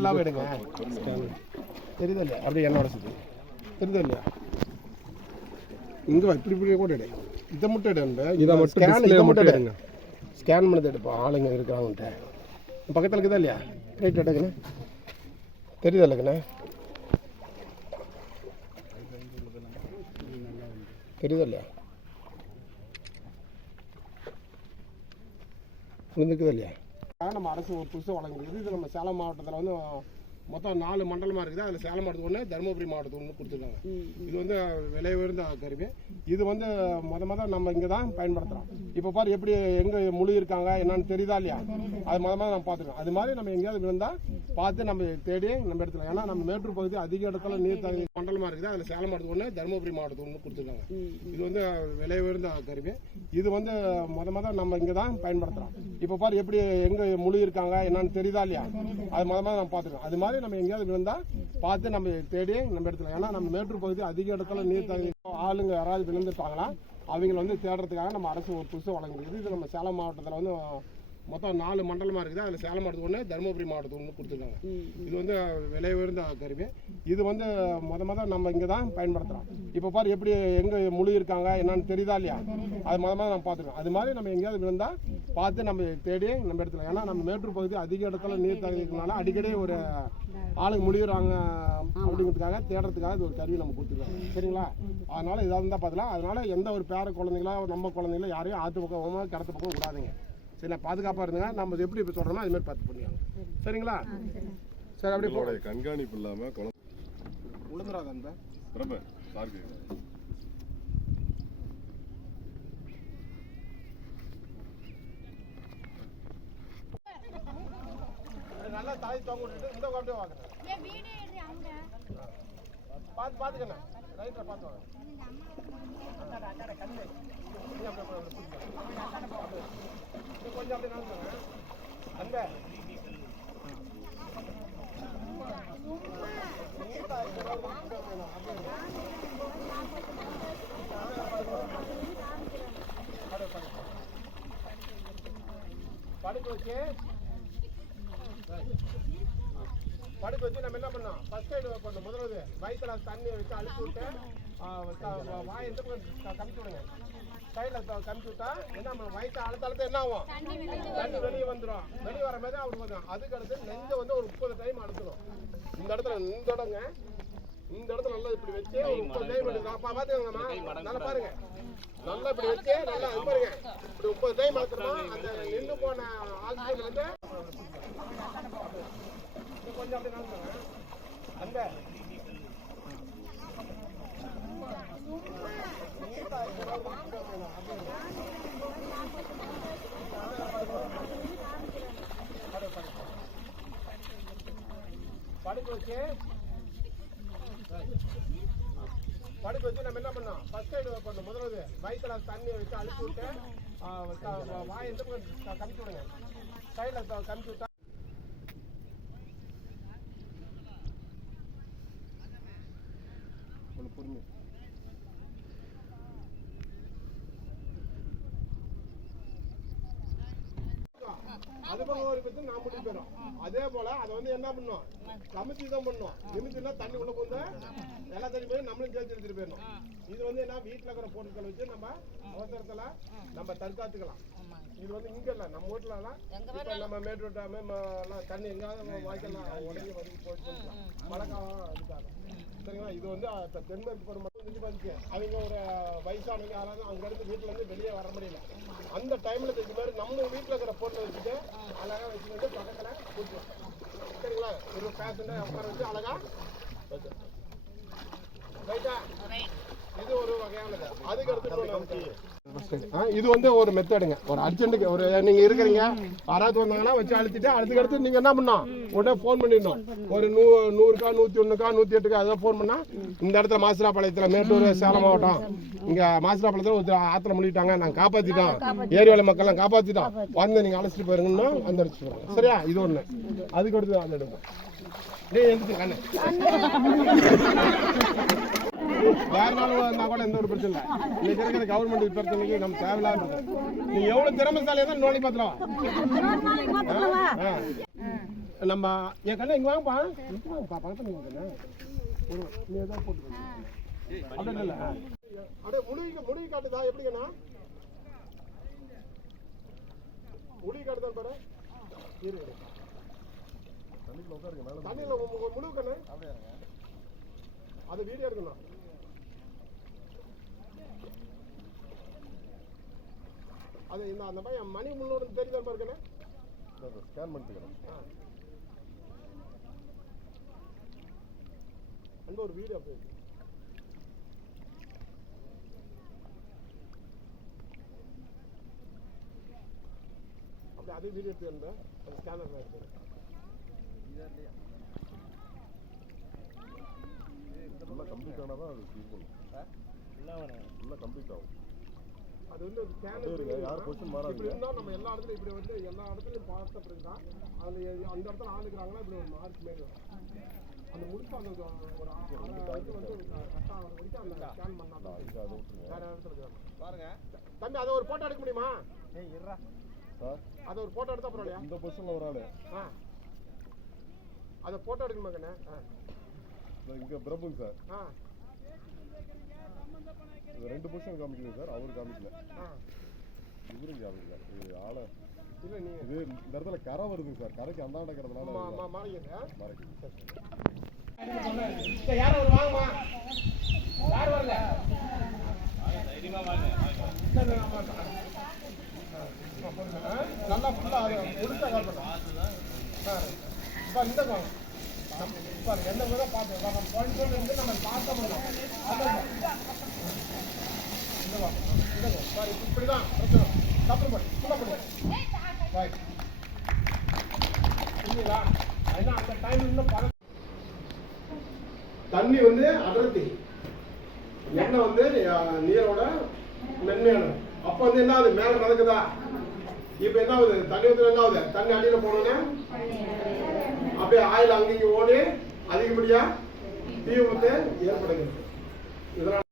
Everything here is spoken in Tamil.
டீட்டெயிலாக எடுங்க. தெரியுதா இல்லையா? அப்படியே என்னோட சுற்றி தெரியுதா இல்லையா? இங்கே இப்படி கூட எடு. இதை மட்டும் எடுங்க. இதை மட்டும் எடுங்க. ஸ்கேன் பண்ணது எடுப்போம். ஆளுங்க இருக்கிறாங்கன்ட்டு பக்கத்தில் இருக்குதா இல்லையா? ரைட் எடுக்கண்ணே. தெரியுதா இல்லைங்கண்ணே? தெரியுதா இல்லையா? இருக்குதா இல்லையா? நம்ம அரசு ஒரு புதுசாக வழங்குறது. இது நம்ம சேலம் மாவட்டத்தில் வந்து மொத்தம் 4 மண்டலமாக இருக்குது. அதில் சேலம் மாவட்டத்துக்கு ஒன்று, தருமபுரி மாவட்டத்துக்கு ஒன்று கொடுத்துருக்காங்க. இது வந்து விலை உயர்ந்த கருவி. இது வந்து நம்ம இங்கே தான் பயன்படுத்துகிறோம். இப்போ பாரு எப்படி எங்கே மொழி இருக்காங்க என்னன்னு தெரியுதா இல்லையா? அது நம்ம பார்த்துருக்கோம். அது மாதிரி நம்ம எங்கேயாவது விழுந்தால் பார்த்து நம்ம தேடி நம்ம எடுத்துக்கலாம். ஏன்னா நம்ம மேட்டூர் பகுதி அதிக இடத்துல நீர் மண்டலமாக இருக்குது. அதில் சேலம் மாவட்டத்துக்கு ஒன்று, தருமபுரி மாவட்டத்துக்கு ஒன்று கொடுத்துருக்காங்க. இது வந்து விலை உயர்ந்த கருவி. இது வந்து நம்ம இங்கே தான் பயன்படுத்துகிறோம். இப்போ பாரு எப்படி எங்கே மொழி இருக்காங்க என்னன்னு தெரியுதா இல்லையா? அது நம்ம பார்த்துருக்கோம். அது மாதிரி நம்ம எங்கேயாவது விழுந்தால் பார்த்து நம்ம தேடி நம்ம எடுத்துக்கலாம். ஏன்னா நம்ம மேட்டூர் பகுதி அதிக இடத்துல நீர் ஆளுங்க யாராவது விழுந்துருப்பாங்களா அவங்கள வந்து தேடுறதுக்காக நம்ம அரசு ஒரு புதுசாக வழங்குறது. இது நம்ம சேலம் மாவட்டத்தில் வந்து மொத்தம் 4 மண்டலமாக இருக்குது. அதில் சேலம் மாவட்டத்துக்கு ஒன்று, தருமபுரி மாவட்டத்துக்கு ஒன்று கொடுத்துருக்காங்க. இது வந்து விலை உயர்ந்த கருவி. இது வந்து நம்ம இங்கே தான் பயன்படுத்துகிறோம். இப்போ பாரு எப்படி எங்கே மொழி இருக்காங்க என்னன்னு தெரியுதா இல்லையா? அது நம்ம பார்த்துருக்கோம். அது மாதிரி நம்ம எங்கேயாவது விழுந்தால் பார்த்து நம்ம தேடி நம்ம எடுத்துக்கலாம். ஏன்னா நம்ம மேட்டூர் பகுதி அதிக இடத்துல நீர் தகுதினால அடிக்கடி ஒரு ஆளுங்க முடிவுறாங்க அப்படிங்கிறதுக்காக தேடுறதுக்காக இது ஒரு கருவி நம்ம கொடுத்துருக்காங்க. சரிங்களா? அதனால் இதாக இருந்தால் பார்த்துக்கலாம். அதனால் எந்த ஒரு பேர குழந்தைங்களோ நம்ம குழந்தைங்களோ யாரையும் ஆற்று பக்கம் கிடத்து பக்கம் விடாதீங்க. சரி, பாதுகாப்பாக இருந்துங்க. நம்ம எப்படி இப்போ சொல்கிறோமோ அது மாதிரி பார்த்து பண்ணியாங்க. சரிங்களா? சரி, அப்படியே கண்காணிப்பு இல்லாமல் உளுந்துராத அந்த நல்லா தாய் தொங்க விட்டுட்டு இந்த அப்படியே வாங்க. பார்த்துக்கண்ணா ரைட்டில் பார்த்து வாங்க. கொஞ்சம் அப்படி நடந்துங்க. அந்த படுக்க வச்சு நம்ம என்ன பண்ணோம்? ஃபர்ஸ்ட் எய்டு பண்ணோம். முதல்ல வயிற்றுல தண்ணி வச்சு அழுத்தி விட்டு வாயை எந்த பக்கம் கமிச்சு விடுங்க. சைடில் கமிச்சு விட்டா என்ன பண்ணும்? வயிற்று அழுத்த என்ன ஆகும்? தண்ணி வெளியே வந்துடும். வெளியே வர மாதிரி அவருக்கு வந்துடும். அதுக்கு அடுத்து நெஞ்சை வந்து ஒரு 30 டைம் அழுத்தணும். இந்த இடத்துல இந்த இடத்துல நல்லா இப்படி வச்சு ஒரு 30 டைம் பார்த்துக்கோங்கம்மா. நல்லா பாருங்க. நல்லா இப்படி வச்சு நல்லா இது பாருங்க. இப்படி 30 டைம் அழுத்தணும். அந்த நின்று போன ஆக்சிஜன் வந்து கொஞ்சம் அப்படி நடந்துங்க. அந்த படுக்க வச்சு நம்ம என்ன பண்ணோம்? ஃபர்ஸ்ட் எய்டு பண்ணோம். முதல்ல வயிற்றுல தண்ணி வச்சு அழுத்தி விட்டு வாயை எந்த பக்கம் கமிச்சு விடுங்க. சைடில் கமிச்சு விட்டா பொறுமை. அது போல ஒரு பத்தி நான் முடிவு போயிடும். அதே போல அதை வந்து என்ன பண்ணும்? கமிச்சு தான் பண்ணும். நிமிச்சுன்னா தண்ணி உள்ள போந்து எல்லா தண்ணி போய் நம்மளும் சேர்த்து எடுத்துட்டு போயிடணும். இது வந்து என்ன வீட்டில் இருக்கிற பொருட்களை வச்சு நம்ம அவசரத்துல நம்ம தற்காத்துக்கலாம். இது வந்து இங்க இல்ல, நம்ம வீட்டுல இப்ப நம்ம மேட்டூர் டேம் தண்ணி எங்காவது வாய்க்கலாம் உடனே வந்து போயிட்டு மழைக்காலம் அதுக்காக. சரிங்களா? இது வந்து தென்மேற்கு பருவம் வந்துச்சு. அவங்க ஒரு வயசானவங்க யாராவது அங்க இருந்து வீட்டுல இருந்து வெளியே வர முடியல. அந்த டைம்ல இது மாதிரி நம்ம வீட்டுல இருக்கிற பொருளை வச்சுட்டு அழகா வச்சுட்டு வந்து பக்கத்துல கூட்டுவோம். சரிங்களா? ஒரு பேசண்ட உட்கார வச்சு அழகா வச்சு ரைட்டா? இது ஒரு வகையானது. அதுக்கு அடுத்து இது வந்து ஒரு மெத்தடுங்க. ஒரு அர்ஜென்ட்டுக்கு ஒரு நீங்க இருக்கிறீங்க யாராவது வந்தாங்கன்னா வச்சு அழுத்திட்டு அதுக்கடுத்து நீங்க என்ன பண்ணணும்? உடனே ஃபோன் பண்ணிடணும். ஒரு 100க்கா 101க்கா 108க்கா அதான் ஃபோன் பண்ணா இந்த இடத்துல மாசிலாப்பாளையத்தில் மேட்டூர் சேலம் மாவட்டம் இங்க மாசிலாப்பாளையத்தில் ஒரு ஆத்துல முடிட்டாங்க, நாங்கள் காப்பாத்திட்டோம், ஏரியாவில் மக்கள்லாம் காப்பாத்திட்டோம், வந்து நீங்க அழைச்சிட்டு போயிருங்கன்னா அந்த அடிச்சுட்டு போறாங்க. சரியா? இது ஒண்ணு. அதுக்கு அடுத்து அந்த எடுங்க. வேற நாள் இருந்தா கூட எந்த ஒரு பிரச்சனை இல்லை. இன்னைக்கு இருக்கிற கவர்மெண்ட் பிரச்சனைக்கு நம்ம தேவையில்லாம நீங்க எவ்வளவு திறமைசாலியா தான் நோண்டி பார்த்துலாம். நம்ம என் கண்ணா இங்கே வாங்கப்பா இங்கே வாங்கப்பா பக்கத்தில் வாங்கண்ணா ஒரு நீ ஏதோ போட்டுக்கோங்க அப்படி இல்லை அப்படியே முழுகி காட்டுதா எப்படிங்கண்ணா முழுகி காட்டுதான் பாரு தண்ணியில் முழுகு கண்ணு அது வீடியோ எடுக்கணும் அது இந்த அந்த பையன் மணி முன்னோடு தெரியுதா பாருக்கண்ணே ஸ்கேன் பண்ணிக்கிறேன் அந்த ஒரு வீடியோ அப்படி அதே வீடியோ எடுத்து அந்த ஸ்கேனர் எடுத்து ஃபுல்லாக கம்ப்ளீட் ஆனால் தான் அது ஃபுல்லாக கம்ப்ளீட் ஆகும் அது வந்து ஸ்கேனர் யார் கொஸ்டின் மாறாது இப்படி இருந்தால் நம்ம எல்லா இடத்துலையும் இப்படி வந்து எல்லா இடத்துலையும் பார்த்த பிறகு தான் அதில் அந்த இடத்துல ஆளுக்குறாங்கன்னா இப்படி ஒரு மார்க் மாரி வரும் அந்த முடிச்சு அந்த ஒரு இது வந்து கரெக்டாக வரைக்கும் அந்த ஸ்கேன் பண்ணால் தான் வேறு இடத்துல பாருங்க தம்பி அதை ஒரு ஃபோட்டோ எடுக்க முடியுமா சார் அதை ஒரு ஃபோட்டோ எடுத்தா பரவாயில்லையா இந்த பொசிஷனில் ஒரு ஆள் அதை ஃபோட்டோ எடுக்கணுமா கண்ணே இங்கே பிரபுங்க சார் ரெண்டு பொசிஷன் காமிக்குது சார் அவரு காமிக்கல இவரும் காமிக்கல இது ஆளை இல்லை நீங்கள் இது இந்த இடத்துல கரை வருதுங்க சார் கரைக்கு அந்தாண்ட இருக்கிறதுனால மறைக்குது யாரும் ஒரு வாங்கம்மா யார் வரல நல்லா ஃபுல்லாக முடிச்சா கால் பண்ணுறோம் இப்போ இந்த இப்போ எந்த முறை பார்த்தோம் நம்ம கோயம்புத்தூர்ல இருந்து நம்ம பார்க்க முடியும் இப்படிதான் தப்பு பண்ணி இல்லைங்களா ஏன்னா அந்த டைம் இன்னும் பல தண்ணி வந்து அடர்த்தி எண்ணெய் வந்து நீரோட மென்மையானது அப்போ வந்து என்ன ஆகுது மேலே நடக்குதா இப்போ என்ன ஆகுது தண்ணி ஊற்றுல என்ன ஆகுது தண்ணி அடியில் போனோன்னே அப்படியே ஆயில் அங்கேயும் ஓடி அதிகப்படியாக தீ விபத்து ஏற்படுகிறது இதனால்